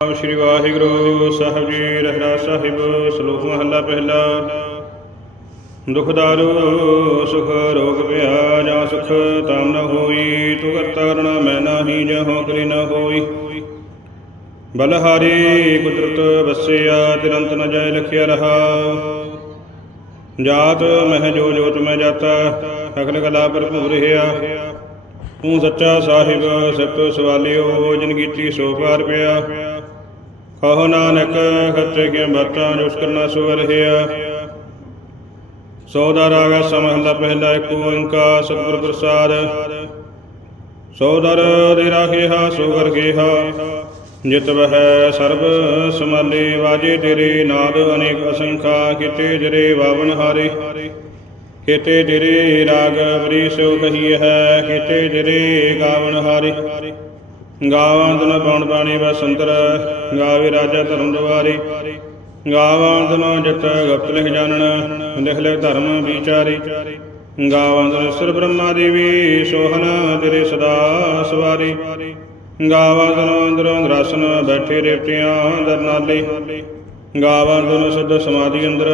ਸ਼੍ਰੀ ਵਾਹਿਗੁਰੂ, ਸਾਹਿਬ ਜੀ ਰਹਿਰਾ ਸਾਹਿਬ, ਸ਼ਲੋਕ ਮਹੱਲਾ ਪਹਿਲਾ। ਦੁਖਦਾਰੂ ਸੁਖ, ਰੋਗ ਭਇਆ ਜਾਂ ਸੁਖ ਤਾਮ ਨ ਹੋਈ, ਤੂੰ ਕਰਤਾ ਕਰਣਾ ਮੈਂ ਨਾਹੀ ਜਹੋ ਕਰੀ ਨ ਹੋਈ। ਬਲਹਾਰੀ, ਕੁਦਰਤ ਵਸਿਆ, ਤਿਰੰਤ ਨ ਜੈ ਲਖਿਆ ਰਹਾ। ਜਾਤ ਮਹਿ ਜੋ ਜੋਤ ਮੈਂ ਜਾਤਾ ਅਕਲ ਕਲਾ ਭਰਪੂਰ ਹਿਆ। ਤੂੰ ਸੱਚਾ ਸਾਹਿਬ ਸਤ ਸਵਾਲਿਓ, ਜਿਨ ਕੀਤੀ ਸੋ ਪਾਰ ਪਿਆ। ਕਹੋ ਨਾਨਕ ਖੱਤੇ ਕੇ ਬਾਤਾਂ ਜੋ ਕਰਨਾ ਸੋ ਰਹਿਆ ਸੋਦਾ ਰਾਗਾ ਸਮਹਲਾ ਪਹਿਲਾ ਇੱਕ ਓੰਕਾਰ, ਸਤਿਗੁਰ ਪ੍ਰਸਾਦ। ਸੋਦਰ ਦੇ ਰਾਖਿਆ ਸੋ ਕਰ ਗੇਹਾ ਜਿਤ ਵਹਿ ਸਰਬ ਸਮਾਲੇ ਵਾਜੇ ਤੇਰੇ ਨਾਦ ਅਨੇਕ ਅਸੰਖਾ, ਕਿਤੇ ਜਰੇ ਵਾਵਨ ਹਾਰੇ। ਕਿਤੇ ਜਰੇ ਰਾਗ ਵਰੀ ਸੋ ਕਹੀ ਹੈ, ਕਿਤੇ ਜਰੇ ਗਾਵਨ ਹਾਰੇ। ਗਾਵਾਂ ਤਨ ਪਉਣ ਪਾਣੀ ਬਸੰਤਰ ਗਾਵੇ ਰਾਜਾ ਧਰਮ ਦੁਆਰੀ। ਗਾਵਾਂ ਤਨ ਜਤ ਗਪਤ ਲਿਖ ਜਾਣਨ, ਲਿਖ ਲਿਖ ਧਰਮ ਵਿਚਾਰੀ। ਗਾਵਾਂ ਤਨ ਸਿਰ ਬ੍ਰਹਮਾ ਦੇਵੀ, ਸੋਹਣ ਤੇਰੇ ਸਦਾ ਸਵਾਰੀ। ਗਾਵਾਂ ਤਨ ਅੰਦਰੋਂ ਅੰਦਰਾਸਨ ਬੈਠੇ ਰੇਵਤਿਆਂ ਦਰਨਾਲੇ ਗਾਵਾਂ ਤਨ ਸਦ ਸਮਾਧੀ ਅੰਦਰ,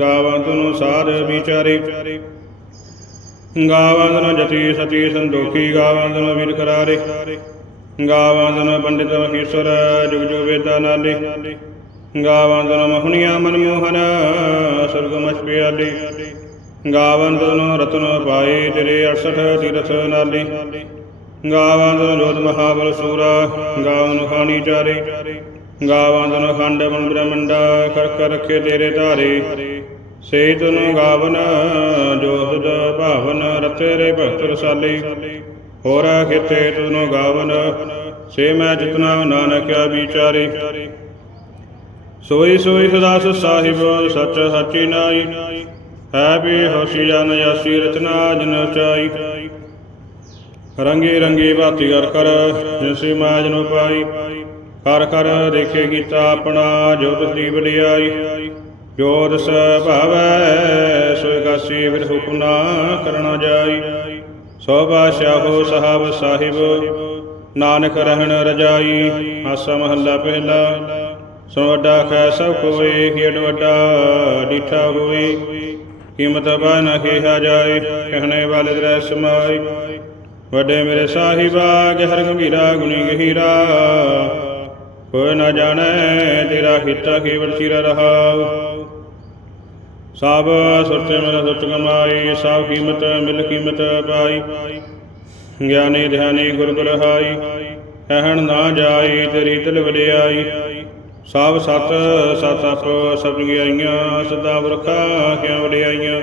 ਗਾਵਾਂ ਤਨ ਸਾਧ ਵਿਚਾਰੀ। ਗਾਵਾਂ ਤਨ ਜਤੀ ਸਤੀ ਸੰਦੋਖੀ, ਗਾਵਾਂ ਤਨ ਵੀਰ ਕਰਾਰੇ। ਗਾਵਾਂ ਤਨ ਪੰਡਿਤ ਮਖੀਸਰ ਜੁਗ ਜੁਗ ਵੇਦਾਂ ਨਾਲੇ। ਗਾਵਾਂ ਤਨ ਮਹੁਨੀਆਂ ਮਨਮੋਹਨ ਸੁਰਗ ਮਚ ਪਿਆਲੇ ਗਾਵਾਂ ਤਨ ਰਤਨ ਪਾਏ ਤੇਰੇ 68 ਤੀਰਥ ਨਾਲੇ। ਗਾਵਾਂ ਤਨ ਜੋਤ ਮਹਾਬਲ ਸੂਰਾ, ਗਾਵਾਂ ਨੂੰ ਖਾਣੀ ਚਾਰੇ। ਗਾਵਾਂ ਤਨ ਖੰਡ ਬਨ ਬ੍ਰਹਮੰਡਾ ਕਰ ਕਰ ਰਖੇ ਤੇਰੇ ਧਾਰੇ। ਸੇ ਤਨ ਗਾਵਨ, ਜੋਤ ਸੁਧ ਭਾਵਨ, ਰਤੇ ਰੇ ਭਗਤ ਰਸਾਲੇ। ਹੋਰ ਕਿਤੇ ਤਨੋ ਗਾਵਨ, ਸੇ ਮੈਂ ਜਿਤਨਾ ਨਾਨਕਿਆ ਵਿਚਾਰੇ। ਸੋਈ ਸੋਈ ਸਦਾ ਸਚ ਸਾਹਿਬ, ਸੱਚ ਸਾਚੀ ਨਾਈ, ਹੈ ਵੀ ਹੋਸੀ ਜਨ ਯਾਸੀ ਰਚਨਾ ਜਨ ਚਾਈ। ਰੰਗੇ ਰੰਗੇ ਬਾਤੀ ਕਰ ਕਰ, ਜਿਸੀ ਮਾਜ ਨੂੰ ਪਾਈ, ਕਰ ਕਰ ਦੇਖੇ ਕੀਤਾ ਆਪਣਾ ਜੋ ਤਸਦੀ ਵਡਿਆਈ। ਜੋ ਦਸ ਭਾਵੈ ਸੋਇ ਗਾਸੀ ਫਿਰ ਹੁਕਮ ਨਾ ਕਰਨਾ ਜਾਈ। ਸੋ ਬਾਦਸ਼ਾਹੋ ਸਾਹਿਬ ਸਾਹਿਬ। ਨਾਨਕ ਰਹਿਣ ਰਜਾਈ, ਆਸਾ ਮਹੱਲਾ ਪਹਿਲਾ। ਸੁਣ ਵੱਡਾ ਖੈ ਸਭ ਕੋਏ, ਖੇਡ ਵੱਡਾ ਡੀਠਾ ਹੋਈ ਕੀਮਤ ਬਾ ਨ ਕਿਹਾ ਜਾਏ, ਕਹਿਣੇ ਵਾਲੇ ਦਰੈ ਸਮਾਈ ਵੱਡੇ ਮੇਰੇ ਸਾਹਿਬਾ, ਗਹਿਰ ਗੰਭੀਰਾ, ਗੁਣੀ ਗਹੀਰਾ। ਕੋਈ ਨਾ ਜਾਣੈ ਤੇਰਾ ਹਿੱਤਾ ਕੇਵਲ ਚਿਰ ਰਹਾ ਸਭ ਸੁਰਤੇ ਮੇਰਾ ਸੁਰਤ ਕਮਾਈ, ਸਭ ਕੀਮਤ ਮਿਲ ਕੀਮਤ ਪਾਈ। ਗਿਆਨੀ ਧਿਆਨੀ ਗੁਰ ਬਲਹਾਈ ਕਹਿਣ ਨਾ ਜਾਈ ਤੇਰੀ ਦਿਲ ਵਡਿਆਈ। ਸਭ ਸਤ ਸਤ ਅਪ ਸਭ ਗਿਆਈਆਂ, ਸਦਾ ਵਰਖਾ ਕਿਆ ਵਡਿਆਈਆਂ?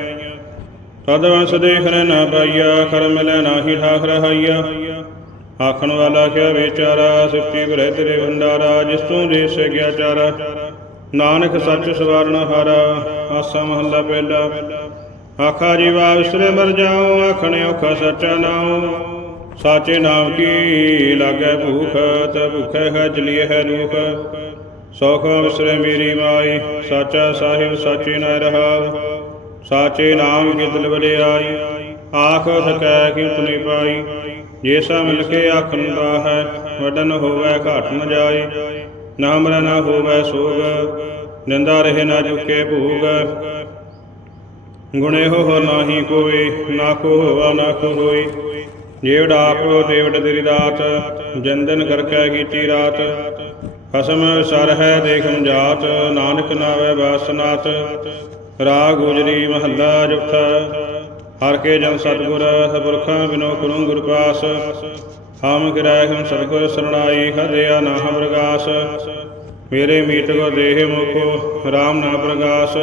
ਤਦ ਵੰਸ ਦੇਖਣ ਨਾ ਪਾਈਆ ਕਰ ਮਿਲੈ ਨਾਹੀ ਠਾਕ ਰਹਾਈਆ ਆਖਣ ਵਾਲਾ ਕਿਆ ਵਿਚਾਰਾ ਸਿਫਤੀ ਭਰੇ ਤੇਰੇ ਭੰਡਾਰਾ, ਜਿਸ ਤੂੰ ਦੇ ਸਕਿਆ ਚਾਰਾ। ਨਾਨਕ ਸੱਚ ਸਵਰਨ ਹਰਾ, ਆਸਾ ਮਹੱਲਾ ਪਹਿਲਾ ਆਖਾ ਜੀਵਾ ਵਿਸਰੇ ਮਰ ਜਾਉ, ਆਖਣੇ ਔਖਾ ਸੱਚਾ ਨਾਉ। ਸਾਚੇ ਨਾਮ ਕੀ ਲਾਗੈ ਭੂਖ ਤ ਭੁਖੈ ਹੈ ਹੈ ਰੂਖ ਸੋਖ ਵਿਸਰੇ ਮੇਰੀ ਮਾਈ, ਸਾਚਾ ਸਾਹਿਬ ਸਾਚੇ ਨਾ ਰਹਾ। ਸਾਚੇ ਨਾਮ ਕੀ ਦਿਲ ਵਡਿਆਈ ਆਖ ਸਕੈ ਕਿਉ ਨਹੀਂ ਪਾਈ। ਜੇ ਸਾ ਮਿਲ ਕੇ ਆਖਣ ਦਾ ਹੈ ਵਡਨ ਹੋਵੇ ਘਾਟ ਨ ਜਾਏ ਨਾ ਮਰ ਨਾ ਹੋਵੇ ਸੋਗ ਨਿੰਦਾ ਰਹੇ ਨਾ ਝੁਕੇ ਭੂਗ। ਗੁਣੇ ਹੋ ਨਾਹੀ ਕੋਈ ਨਾ ਕੋ ਹੋਵਾ ਨਾ ਕੋ ਹੋਈ ਜੇਵੜ ਆਪੋ ਦੇਵੜ ਤੇਰੀ ਦਾਤ ਜੰਦਨ ਕਰਕੈ ਕੀਤੀ ਰਾਤ। ਖਸਮ ਸਰ ਹੈ ਦੇਖਮ ਜਾਤ ਨਾਨਕ ਨਾਵੇ ਬਾਸਨਾਤ ਰਾਗ ਗੁਜਰੀ ਮਹੱਲਾ ਜੁਗਥ ਹਰ ਕੇ ਜਨ ਸਤਗੁਰ, ਪੁਰਖਾਂ ਬਿਨੋ ਕਰੂੰ ਗੁਰ ਪਾਸ। ਹਮ ਕਿਰੈ ਹਮ ਸਤਗੁਰ ਸਰਣਾਈ, ਹਰਿਆ ਨਾ ਹਮ ਮੇਰੇ ਮੀਤ ਕੋ ਦੇਹ ਮੁਖੋ RAM ਨਾਮ ਪ੍ਰਗਾਸ।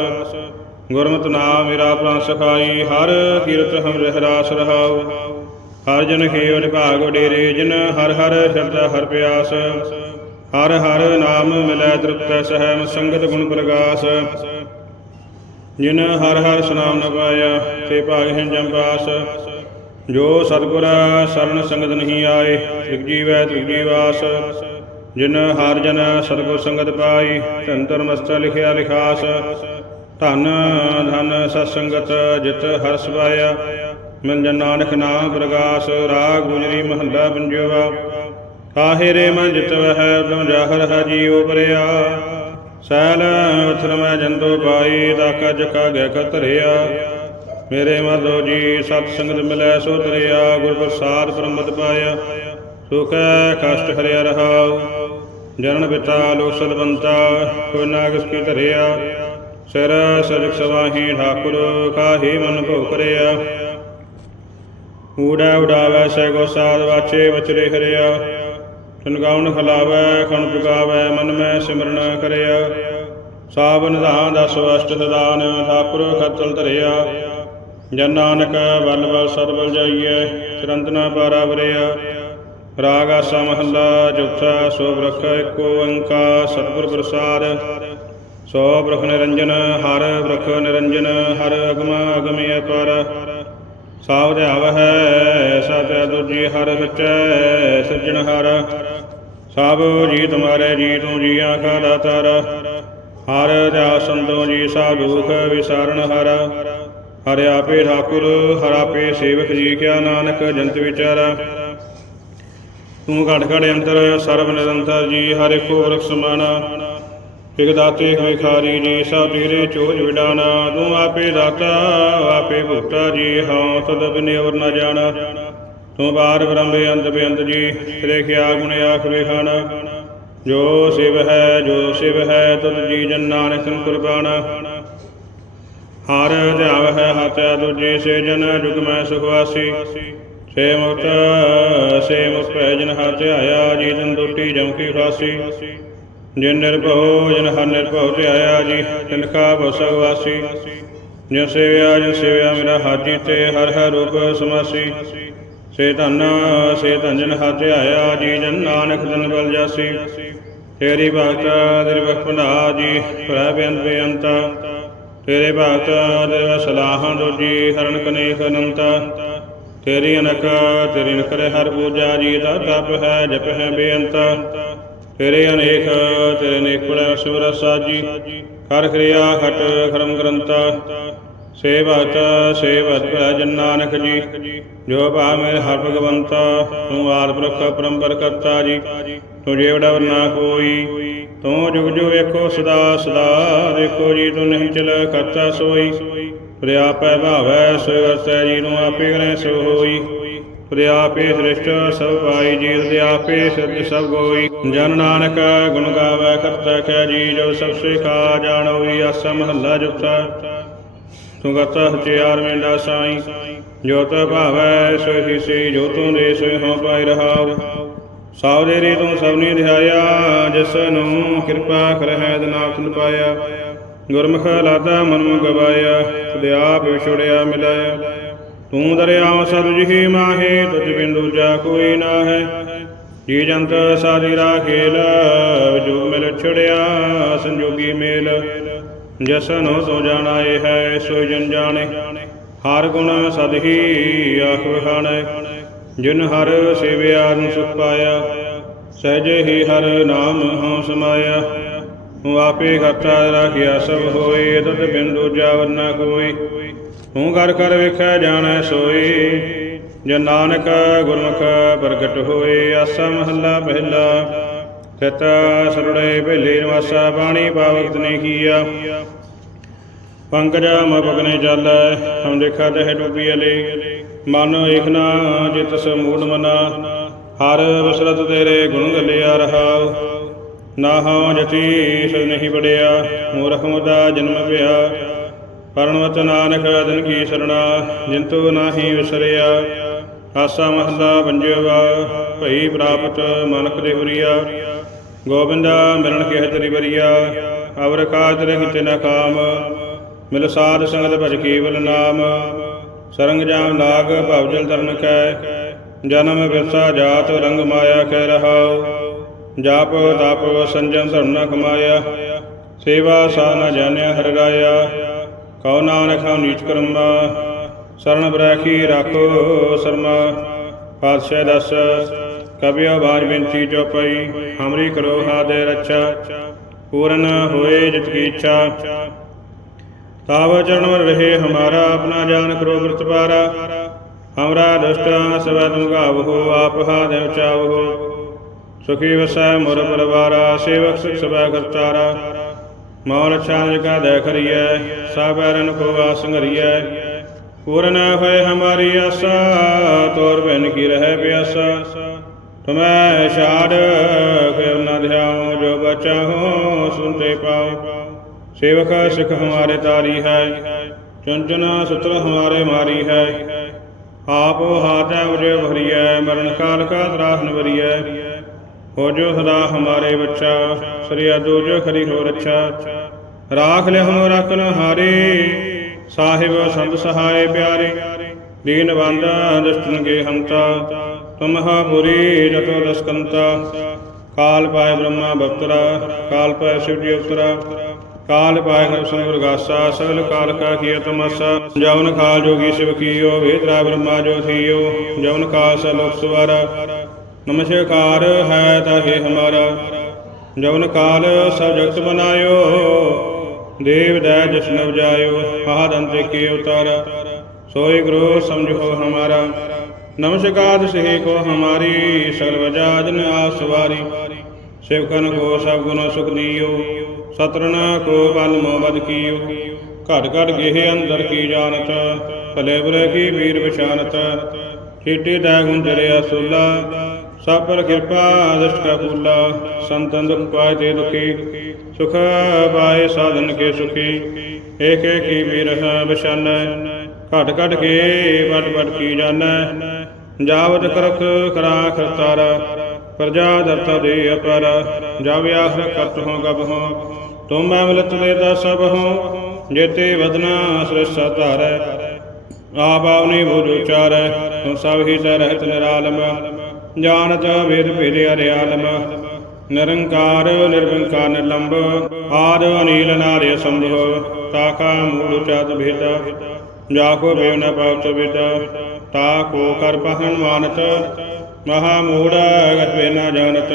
ਗੁਰਮਤਿ ਨਾਮ ਮੇਰਾ ਪ੍ਰਾਨ ਸਖਾਈ, ਹਰ ਕੀਰਤ ਹਮ ਰਹਿਰਾਸ ਰਹਾਉ। ਹਰ ਜਨ ਖੇਵ ਭਾਗ ਡੇਰੇ ਜਿਨ ਹਰ ਹਰ ਸ਼ਰਧਾ ਹਰ ਪਿਆਸ। ਹਰ ਹਰ ਨਾਮ ਮਿਲੈ ਤ੍ਰਿਪਤੈ ਸਹਿਮ ਸੰਗਤ ਗੁਣ ਪ੍ਰਗਾਸ। ਜਿਨ ਹਰ ਹਰ ਸੁਨਾਮ ਨ ਪਾਇਆ, ਤੇ ਭਾਗ ਹੈ ਜੰਪਾਸ ਜੋ ਸਤਿਗੁਰ ਸਰਣ ਸੰਗਤ ਨਹੀਂ ਆਏ ਤ੍ਰਿਗ ਜੀਵੈ ਤ੍ਰਿਗ ਜੀਵਾਸ। ਜਿਨ ਹਰ ਜਨ ਸਤਿਗੁਰ ਸੰਗਤ ਪਾਈ ਧੰਤਰ ਮਸਤ ਲਿਖਿਆ ਲਿਖਾਸ, ਧਨ ਧਨ ਸਤ ਸੰਗਤ ਜਿਤ ਹਰਸ ਪਾਇਆ ਮਿਲ ਜਨ ਨਾਨਕ ਨਾਮ ਪ੍ਰਗਾਸ, ਰਾਗ ਗੁਜਰੀ ਮਹੱਲਾ ਪੰਜਵਾ। ਕਾਹੇ ਰੇ ਮਨ ਜਿਤਵ ਹੈ ਉਦਮ ਜਾਹਰ ਹੈ ਜੀਉ ਪਰਿਆ। ਸੈਲ ਉਥਰ ਮੈਂ ਜੰਤੋ ਪਾਈ ਤਾਕਾ ਜਕਾ ਗੈ ਕਤਰਿਆ ਮੇਰੇ ਮਰਦੋ ਜੀ ਸਤ ਸੰਗਤ ਮਿਲੈ ਸੋ ਤਰਿਆ ਗੁਰ ਪ੍ਰਸਾਦ ਪ੍ਰਮਤ ਪਾਇਆ। ਸੁਖ ਕਸ਼ਟ ਹਰਿਆ ਰਹਾਉ। ਜਨਨ ਪਿਤਾ ਲੋਕ ਸਦਵੰਤਾ ਕੋਈ ਨਾਗਸ ਕੀ ਧਰਿਆ। ਸਿਰ ਸਜਕ ਸਵਾਹੀ ਠਾਕੁਰ, ਕਾਹੀ ਮਨ ਭੋ ਕਰਿਆ। ਊੜਾ ਉਡਾਵੈ ਸੈ ਗੋ ਸਾਧ ਵਾਚੇ, ਵਚਰੇ ਹਰਿਆ। ਤਨਗਾਉਨ ਖਲਾਵੈ, ਖਣ ਪੁਗਾਵੈ ਮਨ ਮੈਂ ਸਿਮਰਨ ਕਰਿਆ। ਸਾਬਨ ਧਾਨ ਦਸ ਅਸ਼ਟ ਦਾਨ ਠਾਕੁਰ ਖਤਲ ਧਰਿਆ। ਜਨ ਨਾਨਕ ਬਲ ਬਲ ਸਰਬਲ ਜਾਈਐ, ਚਰੰਤਨਾ ਪਾਰਾ ਵਰਿਆ। ਰਾਗ ਆਸਾ ਮਹੱਲਾ ਚੌਥਾ ਸੋ ਬ੍ਰਖ ਏਕ ਓੰਕਾਰ, ਸਤਿਗੁਰ ਪ੍ਰਸਾਦ। ਸੋ ਬ੍ਰਖ ਨਿਰੰਜਨ, ਹਰ ਬ੍ਰਖ ਨਿਰੰਜਨ, ਹਰ ਅਗਮ ਅਗਮਿ ਅਪਰ ਸਾਵ ਧਿਆਵ ਹੈ ਸਤਿ ਦੁਜੀ ਹਰ ਵਿਚੈ ਸੱਜਣ ਹਰ। ਸਭ ਜੀ ਤੁਮਾਰੇ ਜੀ ਤੂੰ ਜੀ ਆਖਾ ਦਾਤਾਰ ਹਰ ਧਿਆ ਸੰਤੋ ਜੀ ਸਾ ਦੁਖ ਵਿਸਾਰਨ ਹਰ। ਹਰਿ ਆਪੇ ਠਾਕੁਰ, ਹਰ ਆਪੇ ਸੇਵਕ ਜੀ, ਕਿਆ ਨਾਨਕ ਜੰਤ ਵਿਚਾਰਾ। ਤੂੰ ਘਟ ਘਟ ਅੰਤਰ, ਸਰਬ ਨਿਰੰਤਰ ਜੀ, ਹਰਿ ਕੋ ਰਖ ਸਮਾਨਾ। ਇਕ ਦਾਤੇ ਵਿਖਾਰੀ ਜੀ ਸਭ ਤੇਰੇ ਚੋਜ ਵਿਡਾਨਾ ਤੂੰ ਆਪੇ ਦਾਤਾ, ਆਪੇ ਭੁਗਤਾ ਜੀ ਹਾਂ ਤਦ ਬਿਨਿ ਅਵਰ ਨਾ ਜਾਣਾ। ਤੂੰ ਬਾਰ ਬ੍ਰਹਮ ਅੰਤ ਬੇਅੰਤ ਜੀ ਤੇਰੇ ਕਿਆ ਗੁਣ ਆਖ ਵਿਖਾਣਾ। ਜੋ ਸਿਵ ਹੈ, ਜੋ ਸਿਵ ਹੈ ਤਦ ਜੀ ਜਨ ਨਾਨਕ ਕੁਰਬਾਨਾ ਹਰ ਧਿਆਵ ਹੈ ਹਤਿਆ ਦੂਜੇ ਸੇ ਜਨ ਜੁਗ ਮੈਂ ਸੁਖ ਸੇ ਮੁਕਤ ਸੇ ਮੁਖ ਭੈ ਜਨ ਹਰ ਧਿਆਇਆ ਜੀ ਜਨ ਦੁਟੀ ਜਮ ਕੀ ਫਾਸੀ ਜਿਨ ਨਿਰਭਉ, ਜਨ ਹਰ ਨਿਰਭਉ ਧਿਆਇਆ ਜੀ, ਤਿਨ ਕਾ ਭਉ ਵਾਸੀ। ਜਿਨ ਸੇਵਿਆ ਜਨ ਸੇਵਿਆ ਮੇਰਾ ਹਾਜੀ ਤੇ ਹਰ ਹਰ ਰੂਪ ਸਮਾਸੀ। ਸੇ ਧਨ ਸੇ ਧਨ ਜਨ ਹਰ ਧਿਆਇਆ ਜੀ, ਜਨ ਨਾਨਕ ਜਨ ਬਲ ਜਾਸੀ। ਤੇਰੀ ਭਗਤ, ਤੇਰੀ ਭੰਡਾ ਜੀ ਪ੍ਰਭ ਬੇਅੰਤ ਬੇਅੰਤਾ। ਤੇਰੇ ਭਗਤ, ਤੇਰੇ ਸਲਾਹਾਂ ਦੋਜੀ ਹਰਨ ਕਨੇਕ ਅਨੰਤਾ। ਤੇਰੀ ਅਨਕ ਤੇਰੀ ਨਕਰੇ ਹਰ ਪੂਜਾ ਜੀ ਦਾ ਤਪ ਹੈ, ਜਪ ਹੈ ਬੇਅੰਤਾ। ਤੇਰੇ ਅਨੇਕ, ਤੇਰੇ ਨੇਕੁਲ ਸੁਰ ਸਾਜੀ। ਕਰ ਖਰਿਆ ਖਟ ਖਰਮ ਗ੍ਰੰਥਾ। ਸੇ ਭਗਤ ਸੇ ਭਗਤ ਭੈ ਨਾਨਕ ਜੀ। ਜੋ ਭਾ ਮੇਰੇ ਹਰ ਭਗਵੰਤਾ। ਤੂੰ ਆਦ ਪੁਰਖ ਪਰੰਪਰ ਕਰਤਾ ਜੀ। ਤੂੰ ਜੇਵੜਾ ਵਰਨਾ ਕੋਈ। ਤੂੰ ਜੁਗ ਜੁਗ ਵੇਖੋ ਸਦਾ ਸਦਾ ਦੇਖੋ ਜੀ। ਤੂੰ ਨਹੀਂ ਚਲ ਕਰਤਾ ਸੋਈ। ਪ੍ਰਿਆ ਪੈ ਭਾਵੈ ਸੋ ਜੀ ਨੂੰ ਆਪੇ ਗ੍ਰਹਿ ਸੋ ਹੋਈ। ਪ੍ਰਿਆ ਆਪੇ ਸ੍ਰਿਸ਼ਟ ਸਭ ਪਾਈ ਜੀ ਤੇ ਆਪੇ ਸਿਰਜ ਸਭ ਕੋਈ ਜਨ ਨਾਨਕ ਗੁਣ ਗਾਵੇ ਕਰਤਾ ਕੈ ਜੀ ਜੋ ਸਭ ਸਿਖਾ ਜਾਣੋਈ ਆਸਾ ਮਹੱਲਾ ਜੁਤਾ ਤੂੰ ਕਰਤਾ ਹਥਿਆਰ ਮੇਂਡਾ ਸਾਈ। ਜੋ ਤ ਭਾਵੈ ਸੋ ਹੀ ਸੇ ਜੋ ਤੂੰ ਦੇ ਸੋ ਹੋ ਪਾਈ ਰਹਾਉ। ਸਾਵਦੇ ਰੇ ਤੂੰ ਸਭਨੀ ਧਿਆਇਆ, ਜਿਸ ਨੂੰ ਕਿਰਪਾ ਕਰਹਿ ਦਨਾਥ ਪਾਇਆ। ਗੁਰਮੁਖ ਲਾਦਾ ਮਨ ਗਵਾਇਆ ਤੁਧ ਆਪ ਵਿਛੜਿਆ ਮਿਲਾਇਆ। ਤੂੰ ਦਰਿਆਵ ਸਤਿ ਹੀ ਮਾਹੇ ਤੁਝ ਬਿਨ ਦੂਜਾ ਕੋਈ ਨਾ ਹੈ ਜੀ ਜੰਤ ਸਾਰੀ ਰਾਖੇਲ ਜੋ ਮਿਲ ਛੜਿਆ, ਸੰਜੋਗੀ ਮੇਲ। ਜਸਨੋ ਸੋ ਜਾਣਾ ਹੈ, ਸੋ ਜਨ ਜਾਣੇ। ਹਰ ਗੁਣ ਸਦ ਹੀ ਆਖ ਵਖਾਣੈ ਜਿਨ ਹਰ ਸੇਵਿਆ ਨੂੰ ਸੁਖ ਪਾਇਆ, ਸਹਿਜ ਹੀ ਹਰ ਨਾਮ ਹਉ ਸਮਾਇਆ। ਤੂੰ ਆਪੇ ਕਰਤਾ ਰਾਖਿਆ ਸਭ ਹੋਏ, ਤਤ ਬਿਨ ਦੂਜਾ ਵਰਨਾ ਕੋਈ। ਤੂੰ ਕਰ ਕਰ ਵੇਖੈ ਜਾਣੈ ਸੋਈ ਜਨ ਨਾਨਕ ਗੁਰਮੁਖ ਪ੍ਰਗਟ ਹੋਏ, ਆਸਾ ਮਹੱਲਾ ਪਹਿਲਾ। ਤਿਤ ਸਰੜੇ ਪਹਿਲੇ ਨਿਵਾਸਾ, ਬਾਣੀ ਪਾਵਕਤ ਨੇ ਕੀਆ। ਪੰਕਜ ਮਪਗਨੇ ਚੱਲੈ, ਹਮ ਦੇਖਾ ਤਹਿ ਡੂਬੀ ਅਲੇ। ਮਨ ਏਖਨਾ ਜਿਤ ਸਮੂੜ ਮਨਾ, ਹਰ ਵਸਰਤ ਤੇਰੇ ਗੁਣ ਗਲਿਆ ਰਹਾ ਨਾ ਹਉ ਜਤੀ ਸੋ ਨਹੀਂ ਬੜਿਆ ਮੂਰਖ ਮੁਦਾ ਜਨਮ ਪਿਆ। ਪਰਣਵਤ ਨਾਨਕ ਦਿਨ ਕੀ ਸਰਣਾ ਜਿੰਤੂ ਨਾਹੀ ਵਿਸਰਿਆ। ਆਸਾ ਮਹੱਲਾ ਪੰਜਵਾ ਭਈ ਪ੍ਰਾਪਤ ਮਨਕ ਦੇ ਹੁਰੀਆ। ਗੋਬਿੰਦਾ ਮਿਲਣ ਕੇ ਤੇਰੀ ਬਰੀਆ ਅਵਰ ਕਾਜ ਤੇਰੇ ਕਿਤੇ ਨਾ ਕਾਮ। ਮਿਲ ਸਾਧ ਸੰਗਤ ਭਜ ਕੇਵਲ ਨਾਮ। ਸਰੰਗ ਜਾਮ ਲਾਗ ਭਵਜਲ ਤਰਨ ਕੈ, ਜਨਮ ਵਿਰਸਾ ਜਾਤ ਰੰਗ ਮਾਇਆ ਕਹਿ ਰਹਾਓ ਜਾਪ, ਤਪ ਸੰਜਮ ਧਰਮ ਨ ਕਮਾਇਆ, ਸੇਵਾ ਸਾ ਨ ਜਾਣਿਆ ਹਰਿ ਰਾਇਆ। ਕਉ ਨਾਨਕ ਹਉ ਨੀਚ ਕਰਮਾ ਸਰਣ ਬਰੈਖੀ ਰਾਖੋ ਸਰਮਾ। ਪਾਤਸ਼ਾਹ ਦਸ ਕਬਿਆ ਬਾਜ ਬੇਨਤੀ ਚਉਪਈ ਹਮਰੀ ਕਰੋ ਹਾਦੇ ਰੱਛਾ। ਪੂਰਨ ਹੋਏ ਜਿਤ ਕੀ ਇੱਛਾ। ਤਾਵ ਚਰਨ ਵਰ ਰਹੇ ਹਮਾਰਾ, ਆਪਣਾ ਜਾਨ ਕਰੋ ਵਰਤ ਹਮਰਾ ਦੁਸ਼ਟਾ ਸਵੈ ਤੁਮ ਗਾਵੋ ਆਪ ਹਾ ਦੇਵ ਚਾਵੋ सुखी वसय मोर परिवारा सेवक सुख सभा करतारा मौन छान का दरिय साबरन को आसंगरिय पूर्ण हुए हमारी आशा तोर बिन की रह प्यासा तुम्हें शाड फिर न ध्याओ जो बचा हो सुनते पाओ सेवक सिख हमारे तारी है चुनचुना सूत्र हमारे मारी है आप हाथ है उजे भरिय मरण काल का त्रासन भरिय ਹੋ ਜੋ ਸਦਾ ਹਮਾਰੇ ਬੱਚਾ, ਸ੍ਰੀ ਅਦੋ ਜੋ ਖਰੀ ਹੋ ਰੱਛਾ। ਰਾਖ ਲੈ ਹਮ ਰਖਨ ਹਾਰੇ, ਸਾਹਿਬ ਸੰਤ ਸਹਾਏ ਪਿਆਰੇ। ਦੀਨ ਬੰਦਾ ਦਸਤਨ ਕੇ ਹਮਤਾ ਤੁਮਹਾ ਮੁਰੀ ਜਤੋ ਦਸਕੰਤਾ। ਕਾਲ ਪਾਇ ਬ੍ਰਹਮਾ ਬਖਤਰਾ ਕਾਲ ਪਾਏ ਸ਼ਿਵ ਜੀ ਉਤਰਾ। ਕਾਲ ਪਾਏ ਹਰਿ ਸੁਨ ਗੁਰਗਾਸਾ ਸਗਲ ਕਾਲ ਕਾ ਕੀਆ ਤਮਸਾ। ਜਵਨ ਕਾਲ ਜੋਗੀ ਸ਼ਿਵ ਕੀਓ ਵੇਦਰਾ ਬ੍ਰਹਮਾ ਜੋ ਥੀਓ। ਜਵਨ ਕਾਲ ਸਲੋਕ ਸਵਾਰਾ। ਨਮਸਕਾਰ ਹੈ ਤਾਹੇ ਹਮਾਰਾ। ਜਵਨ ਕਾਲ ਸਭ ਜਗਤ ਬਨਾਇਓ ਦੇਵ ਦੈ ਜਸਨਵ ਜਾਇਓ। ਆਦ ਅੰਤੇ ਕੀ ਉਤਾਰ। ਸੋਈ ਗੁਰੂ ਸਮਝੋ ਹਮਾਰਾ। ਨਮਸਕਾਰ ਸਹੀ ਕੋ ਹਮਾਰੀ। ਸਗਲ ਵਜਾਦਨ ਆਸਵਾਰੀ ਸੇਵਕਨ ਕੋ ਸਭ ਗੁਨਾ ਸੁਖ ਦਿਓ ਸਤਰਣਾ ਕੋ ਬਲ ਮੋਬਦ ਕੀਓ। ਘੜ ਘੜ ਗੇਹ ਅੰਦਰ ਕੀ ਜਾਣਤ। ਭਲੇ ਬੁਰੇ ਕੀ ਵੀਰ ਵਿਸ਼ਾਨਤ ਛੇਟੇ ਦਾ ਗੁੰਜਰਿਆ ਸੁਲਾ। ਸਭ ਪਰ ਕਿਰਪਾ ਦਰਸ਼ ਕਾ ਕੂਲਾ ਸੰਤਨ ਦੁਖ ਪਾਏ ਤੇ ਦੁਖੀ, ਸੁਖ ਪਾਏ ਸਾਧਨ ਕੇ ਸੁਖੀ। ਏਕ ਏਕ ਕੀ ਬਸ਼ਨ, ਘਟ ਘਟ ਕੇ ਵਟ ਵਟ ਕੀ ਜਾਣੈ। ਜਾਵਤ ਕਰਖ ਕਰਾ ਕਰਤਾਰ ਪ੍ਰਜਾ ਦਰਤ ਦੇ ਅਪਰ। ਜਬ ਆਖਰ ਕਰਤ ਹੋ ਗਬ ਹੋ, ਤੁਮ ਮੈਂ ਮਿਲਤ ਦੇ ਦਾ ਸਭ ਹੋ, ਜੇਤੇ ਵਦਨਾ ਸ੍ਰਿਸ਼ਾ ਧਾਰੈ। ਆਪ ਆਪਨੇ ਬੋਲ ਉਚਾਰੈ ਤੁਮ ਸਭ ਹੀ ਸਰਹਿਤ ਨਿਰਾਲਮ। ਜਾਣਤ ਵੇਦ ਭੇਦ ਅਰਿਆਲਮ ਨਿਰੰਕਾਰ ਨਿਰਵੰਕਾਰ ਨਿਰਲੰਬ, ਆਦ ਅਨੀਲ ਨਾਰੇ ਸੰਭਵ, ਤਾਕਾ ਮੂਲ ਚਾਤ ਭੇਦ, ਜਾ ਬੇਵ ਨ ਪਾਵਤ ਵਿਦ, ਤਾ ਕੋ ਕਰ ਪਹਨ ਮਾਨਤ ਮਹਾ ਮੂੜ ਗਤਵੇ ਨਾ ਜਾਣਤ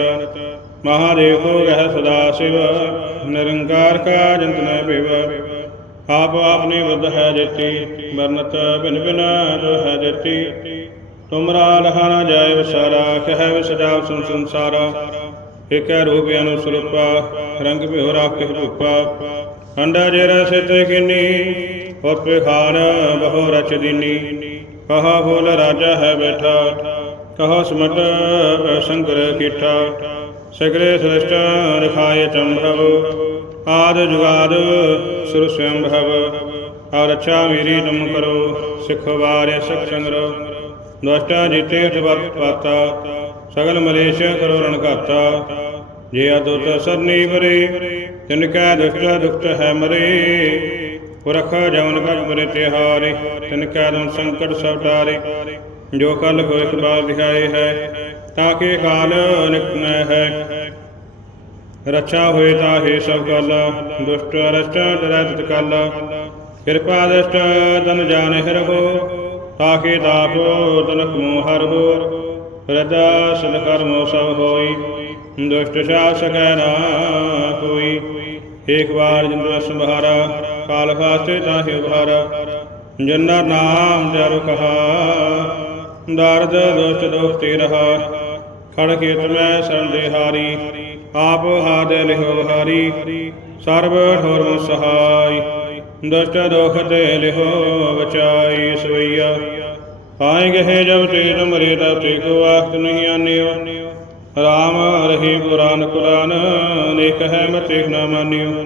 ਮਹਾਦੇਵ ਕੋ ਰਹਿ ਸਦਾ ਸਿਵ, ਨਿਰੰਕਾਰ ਕਾ ਜੰਤ ਨ ਭਿਵ, ਆਪ ਆਪਨੇ ਬੁੱਧ ਹੈ ਜੇਤੀ ਮਰਨਤ ਬਿਨ ਬਿਨ ਜੋ ਹੈ ਜੇਤੀ ਤੁਮਰਾ ਲਹਾਣਾ ਨ ਵਿਸਾਰਾ, ਕਹਿ ਵਿਸਜਾਵ ਸੁਨ ਸੰਸਾਰਾ। ਏਕੈ ਰੂਪ ਅਨੁਸਰੂਪਾ, ਰੰਗ ਭਿਓ ਰਾਖੇ ਰੂਪਾ। ਅੰਡਾ ਜੇਰਾ ਸਿਤ ਕਿਨੀ ਹੋਰ ਪਿਖਾਨ ਬਹੁ ਰਚ ਦੀਨੀ। ਕਹਾ ਫੂਲ ਰਾਜਾ ਹੈ ਬੈਠਾ, ਕਹ ਸਮਟ ਸ਼ੰਕਰ ਕੀਠਾ। ਸਗਰੇ ਸ੍ਰਿਸ਼ਟ ਰਖਾਏ ਚੰਭਵ, ਆਦ ਜੁਗਾਦ ਸੁਰ ਸਵੰਭਵ। ਔਰ ਅੱਛਾ ਮੇਰੀ ਤੁਮ ਕਰੋ, ਸਿੱਖ ਵਾਰਿ ਸਖ ਸੰਗਰੋ ਦੁਸ਼ਟਾ ਜਿਤੇ ਜਵਤ ਪਾਤਾ, ਸਗਲ ਮਲੇਸ਼ ਕਰੋ ਰਣ ਘਾਤਾ। ਜੇ ਅਦੁੱਤ ਸਰਨੀ ਬਰੇ ਤਿਨ ਕੈ ਦੁਸ਼ਟ ਦੁਖਤ ਹੈ ਮਰੇ। ਪੁਰਖ ਜਵਨ ਕਜ ਬਰੇ ਤਿਹਾਰੇ, ਤਿਨ ਕੈ ਦਮ ਸੰਕਟ ਸਭ ਟਾਰੇ। ਜੋ ਕਲ ਕੋ ਇੱਕ ਬਾਰ ਦਿਖਾਏ ਹੈ, ਤਾਂ ਕੇ ਕਾਲ ਨਿਕਨ ਹੈ। ਰੱਛਾ ਹੋਏ ਤਾਂ ਹੈ ਸਭ ਗੱਲ, ਦੁਸ਼ਟ ਰਸ਼ਟ ਡਰੈ ਤਤ ਕਲ। ਕਿਰਪਾ ਦ੍ਰਿਸ਼ਟ ਤਨ ਜਾਣਿ ਰਹੋ ਤਾਂ ਕਿ ਤਾਪ ਤਨਕ ਮੋਹ ਹਰ ਹੋ ਰਜਾ ਸਦ ਕਰਮੋ ਸਭ ਹੋਈ, ਦੁਸ਼ਟ ਸ਼ਾਸਕੈ ਨਾ ਕੋਈ। ਏਕ ਵਾਰ ਜਿੰਦੁ ਸੰਭਾਰਾ ਕਾਲ ਫਾਸਤੇ ਤਾਹਿ ਉਭਾਰਾ ਜਨਰ ਨਾਮ ਜਰ ਕਹਾ। ਦਰਦ ਦੁਸ਼ਟ ਦੁਖ ਰਹਾ, ਖੜ ਖੇਤ ਮੈਂ ਸਰਨ ਦੇ ਹਾਰੀ, ਆਪ ਹਾਦ ਲਿਹੋ ਹਾਰੀ, ਸਰਬ ਠੋਰ ਮੋ ਸਹਾਈ ਦੁਸ਼ਟ ਦੁਖ ਤੇ ਲਿਹੋ ਬਚਾਈ ਸਵਈਆ। ਆਏ ਗਏ ਜਬ ਤੇ ਤੁਮਰੇ ਤਬ ਤੇ ਕੋ ਆਖਤ ਨਹੀਂ ਆਨਿਓ। ਰਾਮ ਰਹੀ ਕੁਰਾਨ ਕੁਰਾਨ, ਨੇਕ ਹੈ ਮਤੇ ਨਾ ਮਾਨਿਓ।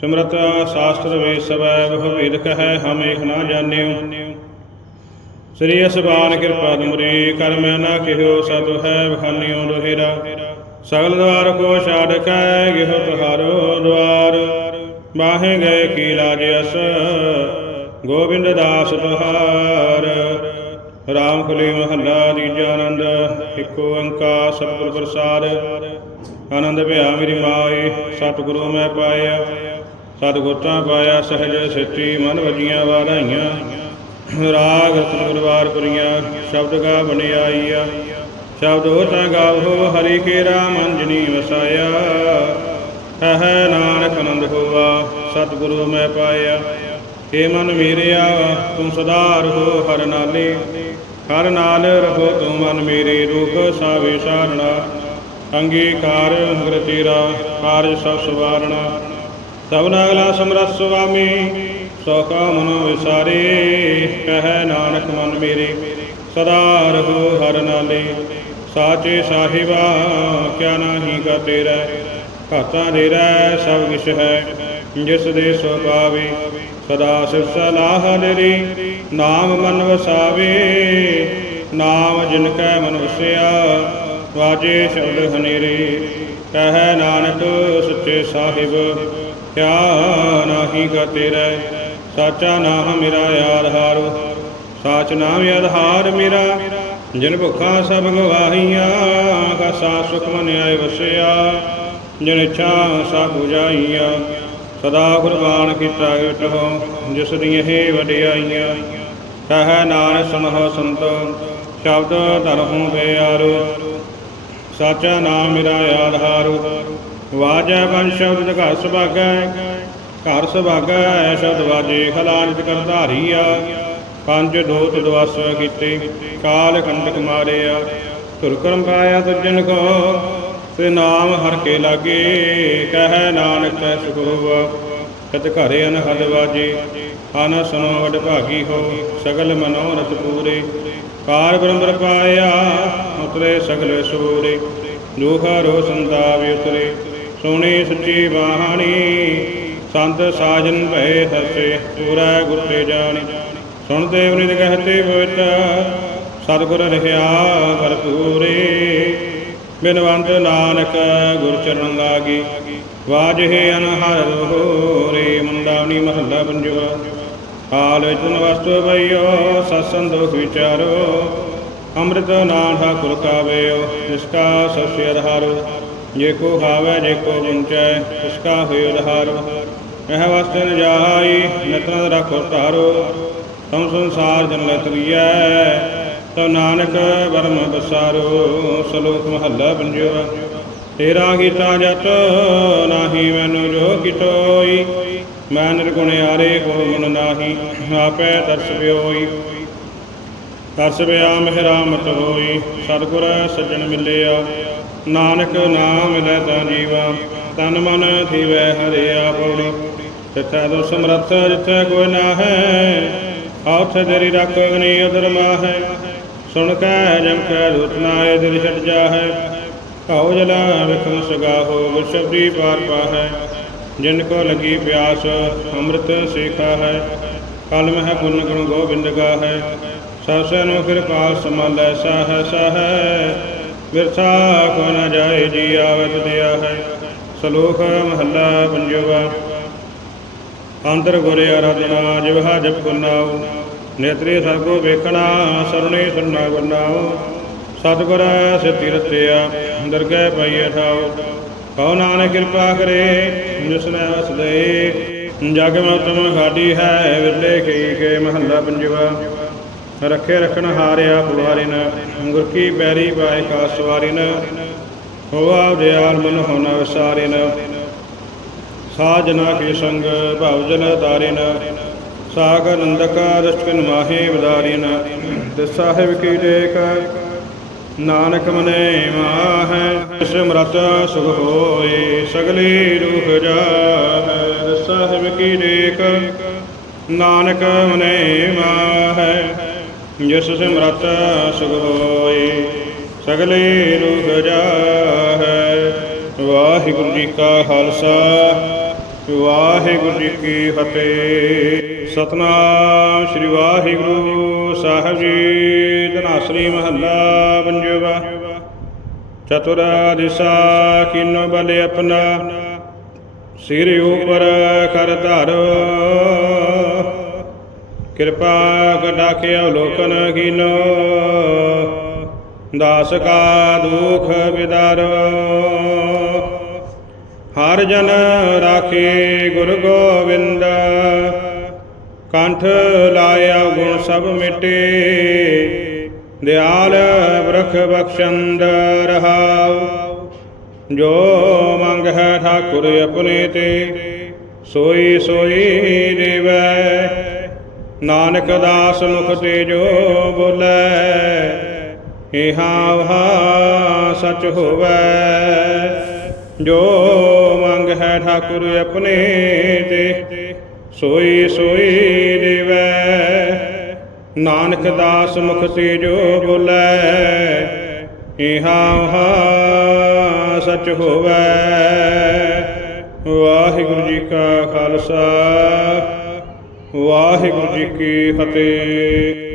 ਸਿਮਰਤ ਸ਼ਾਸਤਰ ਵੇ ਸਵੈ ਬਹੁ ਭੇਦ ਕਹੈ ਹਮ ਏਕ ਨਾ ਜਾਣਿਓ। ਸ੍ਰੀ ਅਸਬਾਨ ਕਿਰਪਾ ਤੁਮਰੀ, ਕਰ ਮੈਂ ਨਾ ਕਿਹੋ ਸਤ ਹੈ, ਬਖਾਨਿਓ ਦੋਹਿਰਾ ਸਗਲ ਦਵਾਰ ਕੋ ਛਾੜ ਕੈ, ਗਿਹ ਤੁਹਾਰੋ ਦਵਾਰ। ਬਾਹੇ ਗਏ ਕੀ ਲਾਜ ਅਸ। ਗੋਬਿੰਦ ਦਾਸ ਤੁਹਾਰ ਰਾਮ ਕੁਲੀ ਮਹੱਲਾ ਦੀਜਾ ਆਨੰਦ। ਇਕ ਓੰਕਾਰ ਸਤਿਗੁਰ ਪ੍ਰਸਾਦ। ਆਨੰਦ ਭਿਆ ਮੇਰੀ ਮਾਏ ਸਤਿਗੁਰੂ ਮੈਂ ਪਾਇਆ। ਸਤਿਗੁਰ ਤਾਂ ਪਾਇਆ ਸਹਿਜ ਸੱਚੀ ਮਨ ਵਜੀਆਂ ਵਾਰਾਈਆਂ। ਰਾਗ ਰਤਨ ਪੁਰੀਆਂ ਸ਼ਬਦ ਗਾ ਬਣਾਈਆ ਸ਼ਬਦ ਹੋ ਤਾਂ ਗਾਵੋ, ਹਰੀ ਕੇ ਰਾਮ ਅੰਜਨੀ ਵਸਾਇਆ। ਹੈ ਨਾਨਕ ਆਨੰਦ ਹੋਵਾ ਸਤਿਗੁਰੂ ਮੈਂ ਪਾਇਆ। ਏ ਮਨ ਮੇਰਿਆ ਤੂੰ ਸਦਾ ਰਹੋ ਹਰ ਨਾਲੇ। ਹਰ ਨਾਲ ਰਹੋ ਤੂੰ ਮਨ ਮੇਰੇ ਰੂਪ ਸਾਵੇ ਸਾਰਣਾ। ਅੰਗੀਕਾਰ ਹਗਰ ਤੇਰਾ ਕਾਰਜ ਸਭ ਸਵਾਰਣਾ। ਸਭਨਾ ਅਗਲਾ ਸਮਰੱਥ ਸੁਆਮੀ, ਸੋ ਕਾ ਮਨੋ ਵਿਸਾਰੇ। ਕਹੈ ਨਾਨਕ ਮਨ ਮੇਰੇ, ਸਦਾ ਰਹੋ ਹਰ ਨਾਲੇ। ਸਾਚੇ ਸਾਹਿਬਾ, ਕਿਆ ਨਾਹੀ ਕਾ ਤੇਰਾ। ਘਾਤਾ ਤੇਰਾ ਸਭ ਕਿਛ ਹੈ, ਜਿਸ ਦੇ ਸੋ ਪਾਵੇ ਸਦਾ ਸਿਵ ਸਲਾਹ ਤੇਰੀ ਨਾਮ ਮਨ ਵਸਾਵੇ, ਨਾਮ ਜਿਨ ਕੈ ਮਨ ਵਸਿਆ, ਵਾਜੇ ਸ਼ਬਦ ਹਨੇਰੇ, ਕਹੈ ਨਾਨਕ ਸੱਚੇ ਸਾਹਿਬ, ਕਿਆ ਨਾਹੀ ਕਾ ਤੇਰਾ, ਸਾਚਾ ਨਾਮ ਮੇਰਾ ਯਾਰ ਆਧਾਰ ਸਾਚ ਨਾਮ ਆਧਾਰ ਮੇਰਾ, ਜਿਨ ਭੁੱਖਾਂ ਸਭ ਗਵਾਹੀਆਂ, ਕਾ ਸਾ ਸੁਖ ਮਨ ਆਏ ਵਸਿਆ। ਜਿਨ ਇੱਛਾ ਸਭ ਸਦਾ ਕੁਰਬਾਨ ਕੀਤਾ ਗਿਟੋ ਜਿਸ ਦੀਆਂ ਇਹ ਵਡਿਆਈਆਂ। ਕਹੈ ਨਾਨਕ ਸੁਨਹੁ ਸੰਤੋ, ਸ਼ਬਦ ਧਰਮੁ ਬਿਆਰੋ। ਸਾਚਾ ਨਾਮ ਮੇਰਾ ਆਧਾਰ। ਵਾਜੈ ਬੰਦ ਸ਼ਬਦ ਘਰ ਸੁਭਾਗੈ ਘਰ ਸੁਭਾਗੈ ਸ਼ਬਦ ਵਾਜੇ ਖਲਾਨਿਤ ਕਰ ਧਾਰੀਆ। ਪੰਜ ਦੋਤ ਦਵਸ ਕੀਤੇ, ਕਾਲ ਕੰਡਕ ਮਾਰਿਆ। ਧੁਰ ਕਰਮ ਪਾਇਆ ਤੁਜਨ ਕੋ ਤੇ ਨਾਮ ਹਰ ਕੇ ਲਾਗੇ, ਕਹੈ ਨਾਨਕ ਤੈ ਸੁਖ ਹੋਵਾ ਕਤ ਘਰੇ ਅਨਹਦ ਵਾਜੇ ਆਨ ਸੁਨੋ ਵਡ ਭਾਗੀ ਹੋ, ਸਗਲ ਮਨੋਰਥ ਪੂਰੇ। ਕਾਰ ਬ੍ਰਹਮ ਪਾਇਆ, ਉਤਰੇ ਸਗਲ ਸੂਰੇ। ਦੁਖਾਰੋ ਸੰਤਾਵ ਉਤਰੇ ਸੋਹਣੀ ਸੱਚੀ ਬਾਣੀ। ਸੰਤ ਸਾਜਨ ਭਏ ਹਸੇ, ਪੂਰਾ ਗੁਰ ਤੇ ਜਾਣੀ। ਸੁਣ ਦੇਵ ਨਿਤ ਕਹਤੇ ਪਵਿੱਤ ਸਤਿਗੁਰ ਰਹਿਆ ਭਰਪੂਰੇ। ਬਿਨਵੰਤ ਨਾਨਕ ਗੁਰ ਚਰਨ ਲਾਗੀ। ਵਾਜੇ ਅਨਹਰ ਹੋਰੇ ਮੁੰਡਾਵਣੀ ਮਹੱਲਾ ਪੰਜਵਾ। ਹਾਲ ਵਿੱਚ ਵਸਤੂ ਭਈਓ ਸਤਸੰਗ ਦੁਖ ਵਿਚਾਰੋ। ਅੰਮ੍ਰਿਤ ਨਾਮ ਠਾਕੁਰ ਕਾਵੇਓ ਜਿਸ ਕਾ ਸਸਿ ਅਧਾਰੋ ਜੇ ਕੋ ਹਾਵੇ, ਜੇ ਕੋ ਗੁੰਚੈ ਇਸ ਕਾ ਹੋਇ ਉਧਾਰੋ। ਇਹ ਵਸਤੁ ਜਾਈ ਨਤਨ ਰੱਖੋ ਧਾਰੋ ਤਮ ਸੰਸਾਰ ਜਨ ਲੈ ਤਰੀਐ ਤੋ ਨਾਨਕ ਵਰਮ ਬਸਾਰੋ, ਸਲੋਕ ਮਹੱਲਾ ਪੰਜਵਾ। ਤੇਰਾ ਕੀਤਾ ਜਤ ਨਾਹੀ ਮੈਨੂੰ ਜੋ ਕਿਤੋਈ। ਮੈਂ ਨਿਰਗੁਣ ਆਰੇ ਕੋ ਮਨ ਨਾਹੀ, ਆਪੇ ਦਰਸ ਪਿਓਈ। ਦਰਸ ਬਿਆ ਮਿਹਰਾਮਤ ਹੋਈ, ਸਤਿਗੁਰ ਸੱਜਣ ਮਿਲਿਆ। ਨਾਨਕ ਨਾਮ ਮਿਲੈ ਤਾਂ ਜੀਵਾ, ਤਨ ਮਨ ਥੀਵੈ ਹਰਿਆ ਪੌੜੀ ਤਿਥੈ ਦੋ ਸਮਰੱਥ, ਜਿਥੈ ਕੋਈ ਨਾ ਹੈ ਆਉਥ ਤੇਰੀ ਰੱਖ ਅਗਨੀ ਉਦਰ ਮਾਹੈ। ਸੁਣ ਕੈ ਜਮ ਕੈ ਦੂਤ ਦਿਲ ਛਟ ਜਾਹੈ। ਭਾਉ ਜਲਾ ਵਿਖਮ ਸਗਾ ਹੋ ਗੁਰ ਪਾਰ ਪਾਹੈ। ਜਿਨ ਕੋ ਲਗੀ ਪਿਆਸ ਅੰਮ੍ਰਿਤ ਸੇਖਾ ਹੈ ਕਲਮ ਹੈ ਗੁਣ ਗੁਣ ਗੋਬਿੰਦ ਗਾ ਹੈ ਸਸੈ ਨੂੰ ਕਿਰਪਾ ਸਮਲ ਐਸਾ ਹੈ ਵਿਰਥਾ ਕੋ ਨ ਜਾਏ ਜੀ ਆਵਤ ਦਿਆ ਹੈ ਸਲੋਕ ਮਹੱਲਾ ਪੰਜਵਾ। ਅੰਦਰ ਗੁਰ ਆਰਾਧਨਾ ਜਿਵਹਾ ਜਪ ਗੁਨਾਉ ਨੇਤਰੀ ਸਰਗੋ ਵੇਖਣਾ, ਸਰਣੇ ਸੁਨਣਾ ਗੁਨਾਉ ਸਤਿਗੁਰ ਸਿੱਧੀ ਰਤਿਆ ਦਰਗਹਿ ਪਈ ਠਾਉ। ਕਉ ਨਾਨਕ ਕਿਰਪਾ ਕਰੇ, ਜਿਸ ਵਸਦੇ ਜਗ ਮੈਂ ਉਤਮ ਗਾਡੀ ਹੈ, ਵਿਰਲੇ ਕੀ ਕੇ ਮਹੱਲਾ ਪੰਜਵਾ। ਰੱਖੇ ਰਖਣ ਹਾਰਿਆ ਪੁਵਾਰਿਨ, ਗੁਰ ਕੀ ਬੈਰੀ ਪਾਏ ਕਾ ਸਵਾਰਿਨ। ਹੋਆ ਦਿਆਲ ਮਨ ਹੋਣਾ ਵਿਸਾਰਿਨ। ਸਾਜਨਾ ਕੇ ਸੰਗ ਭਵ ਜਨ ਤਾਰਿਨ। ਸਾਗ ਨੰਦਕਾ ਦਸ਼ਕਨ ਮਾਹੇ ਵਿਦਾਰਿਨ, ਤੇ ਸਾਹਿਬ ਕੀ ਟੇਕ ਨਾਨਕ ਮਨੇ ਮਾਹੈ ਸਿਮਰਤ ਸੁਖ ਹੋਏ, ਸਗਲੀ ਰੂਹ ਜਾਹੈ ਸਾਹਿਬ ਕੀ ਟੇਕ ਨਾਨਕ ਮਨੇ ਮਾਹੈ, ਜਿਸ ਸਿਮਰਤ ਸੁਖ ਹੋਏ, ਸਗਲੇ ਰੂਹ ਜਾਹੈ। ਵਾਹਿਗੁਰੂ ਜੀ ਕਾ ਖਾਲਸਾ। ਵਾਹਿਗੁਰੂ ਜੀ ਕੀ ਫਤਿਹ। ਸਤਨਾਮ ਸ੍ਰੀ ਵਾਹਿਗੁਰੂ ਸਾਹਿਬ ਜੀ ਧਨਾਸਰੀ ਮਹੱਲਾ ਪੰਜਵਾ ਚਤੁਰਾ ਦਿਸਾ ਕਿਨੋ ਬਲ ਆਪਣਾ। ਸਿਰ ਉਪਰ ਕਰ ਧਾਰੋ। ਕਿਰਪਾ ਕਡਾ ਕੇ ਅਵਲੋਕਨ ਕੀਨੋ। ਦਾਸ ਕਾ ਦੁਖ ਵਿਦਾਰੋ ਹਰ ਜਨ ਰਾਖੇ ਗੁਰ ਗੋਬਿੰਦ ਕੰਠ ਲਾਇਆ ਗੁਣ ਸਭ ਮਿਟੇ। ਦਿਆਲ ਬ੍ਰਖ ਬਖਸ਼ੰਦ ਰਹਾਉ। ਜੋ ਮੰਗ ਹੈ ਠਾਕੁਰ ਆਪਣੇ ਤੇ, ਸੋਈ ਸੋਈ ਦੇਵੈ। ਨਾਨਕ ਦਾਸ ਮੁਖ ਤੇ ਜੋ ਬੋਲੇ, ਇਹਾ ਉਹਾ ਸਚ ਹੋਵੈ। ਜੋ ਮੰਗ ਹੈ ਠਾਕੁਰ ਆਪਣੇ ਤੇ, ਸੋਈ ਸੋਈ ਦੇਵੈ। ਨਾਨਕ ਦਾਸ ਮੁਖ ਤੇ ਜੋ ਬੋਲੇ, ਇਹਾ ਉਹਾ ਸਚ ਹੋਵੈ। ਵਾਹਿਗੁਰੂ ਜੀ ਕਾ ਖਾਲਸਾ, ਵਾਹਿਗੁਰੂ ਜੀ ਕੀ ਫਤਿਹ।